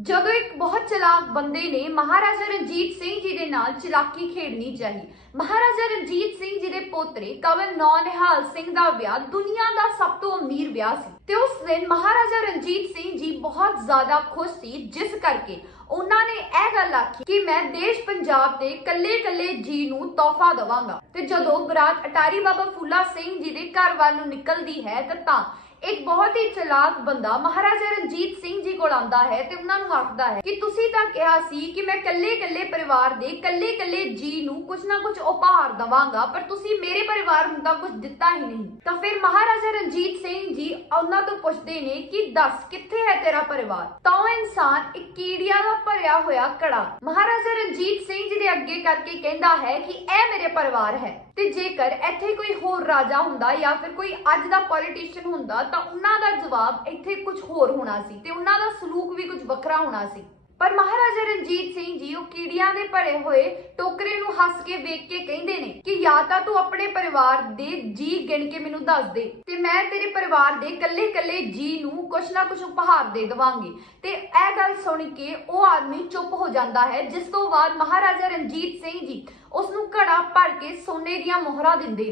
ਜਦੋਂ ਇੱਕ ਬਹੁਤ ਚਲਾਕ ਬੰਦੇ ਨੇ ਮਹਾਰਾਜਾ ਰਣਜੀਤ ਸਿੰਘ ਜੀ ਦੇ ਨਾਲ ਚਲਾਕੀ ਖੇਡਣੀ ਚਾਹੀ। ਮਹਾਰਾਜਾ ਰਣਜੀਤ ਸਿੰਘ ਜੀ ਦੇ ਪੋਤਰੇ ਕਵਲ ਨੌ ਸਿੰਘ ਦਾ ਵਿਆਹ ਦੁਨੀਆ ਦਾ ਸਭ ਤੋਂ ਅਮੀਰ ਵਿਆਹ ਸੀ। ਤੇ ਉਸ ਦਿਨ ਮਹਾਰਾਜਾ ਰਣਜੀਤ ਸਿੰਘ ਜੀ ਬਹੁਤ ਜ਼ਿਆਦਾ ਖੁਸ਼ ਸੀ, ਜਿਸ ਕਰਕੇ ਉਹਨਾਂ ਨੇ ਇਹ ਗੱਲ ਆਖੀ ਕਿ ਮੈਂ ਦੇਸ਼ ਪੰਜਾਬ ਦੇ ਕੱਲੇ-ਕੱਲੇ ਜੀ ਨੂੰ ਤੋਹਫਾ ਦਵਾਂਗਾ। ਤੇ ਜਦੋਂ ਬਰਾਤ ਅਟਾਰੀ ਬਾਬਾ ਫੂਲਾ ਸਿੰਘ ਜੀ ਦੇ ਘਰ ਵੱਲ ਨੂੰ ਨਿਕਲਦੀ ਹੈ, ਤਾਂ ਤਾਂ ਇੱਕ ਬਹੁਤ ਹੀ ਚਲਾਕ ਬੰਦਾ ਮਹਾਰਾਜਾ ਰਣਜੀਤ ਸਿੰਘ ਹੈ ਤੇ ਉਹਨਾਂ ਨੂੰ ਆਖਦਾ ਹੈ ਕਿ ਤੁਸੀਂ ਤਾਂ ਕਿਹਾ ਸੀ ਕਿ ਮੈਂ ਕੱਲੇ-ਕੱਲੇ ਪਰਿਵਾਰ ਦੇ ਕੱਲੇ-ਕੱਲੇ ਜੀ ਨੂੰ ਕੁਝ ਨਾ ਕੁਝ ਉਪਹਾਰ ਦਵਾਂਗਾ, ਪਰ ਤੁਸੀਂ ਮੇਰੇ ਪਰਿਵਾਰ ਨੂੰ ਤਾਂ ਕੁਝ ਦਿੱਤਾ ਹੀ ਨਹੀਂ। ਤਾਂ ਫਿਰ ਮਹਾਰਾਜਾ ਰਣਜੀਤ ਸਿੰਘ ਜੀ ਉਹਨਾਂ ਤੋਂ ਪੁੱਛਦੇ ਨੇ ਕਿ ਦੱਸ ਕਿੱਥੇ ਹੈ ਤੇਰਾ ਪਰਿਵਾਰ? ਤਾਂ ਉਹ ਇਨਸਾਨ ਇੱਕ ਕੀੜੀਆਂ ਦਾ ਭਰਿਆ ਹੋਇਆ ਕੜਾ। ਮਹਾਰਾਜਾ ਰਣਜੀਤ ਸਿੰਘ ਜੀ ਦੇ ਅੱਗੇ ਕਰਕੇ ਕਹਿੰਦਾ ਹੈ ਕਿ ਇਹ ਮੇਰੇ ਪਰਿਵਾਰ ਹੈ। ਤੇ ਜੇਕਰ ਇੱਥੇ ਕੋਈ ਹੋਰ ਰਾਜਾ ਹੁੰਦਾ ਜਾਂ ਫਿਰ ਕੋਈ ਅੱਜ ਦਾ ਪੋਲੀਟੀਸ਼ੀਅਨ ਹੁੰਦਾ, ਤਾਂ ਉਹਨਾਂ ਦਾ ਜਵਾਬ ਇੱਥੇ ਕੁਝ ਹੋਰ ਹੋਣਾ ਸੀ ਤੇ ਉਹਨਾਂ ਦਾ ਸਲੂਕ ਵੀ ਕੁਝ ਵੱਖਰਾ ਹੋਣਾ ਸੀ। ਪਰ ਮਹਾਰਾਜਾ ਰਣਜੀਤ ਸਿੰਘ ਜੀ ਉਹ ਦੇ ਭਰੇ ਹੋਏ ਟੋਕਰੇ ਨੂੰ ਹੱਸ ਕੇ ਵੇਖ ਕੇ ਕਹਿੰਦੇ ਨੇ ਕਿ ਜਾਂ ਤਾਂ ਤੂੰ ਆਪਣੇ ਪਰਿਵਾਰ ਦੇ ਜੀ ਗਿਣ ਕੇ ਮੈਨੂੰ ਦੱਸ ਦੇ ਤੇ ਮੈਂ ਤੇਰੇ ਪਰਿਵਾਰ ਦੇ ਕੱਲੇ-ਕੱਲੇ ਜੀ ਨੂੰ ਕੁਛ ਨਾ ਕੁਛ ਉਪਹਾਰ ਦੇ ਦਵਾਂਗੀ। ਤੇ ਇਹ ਗੱਲ ਸੁਣ ਕੇ ਉਹ ਆਦਮੀ ਚੁੱਪ ਹੋ ਜਾਂਦਾ ਹੈ, ਜਿਸ ਤੋਂ ਬਾਅਦ ਮਹਾਰਾਜਾ ਰਣਜੀਤ ਸਿੰਘ ਜੀ ਉਸ ਨੂੰ ਘੜਾ ਭਰ ਕੇ ਸੋਨੇ ਦੀਆਂ ਮੋਹਰਾਂ ਦਿੰਦੇ ਨੇ।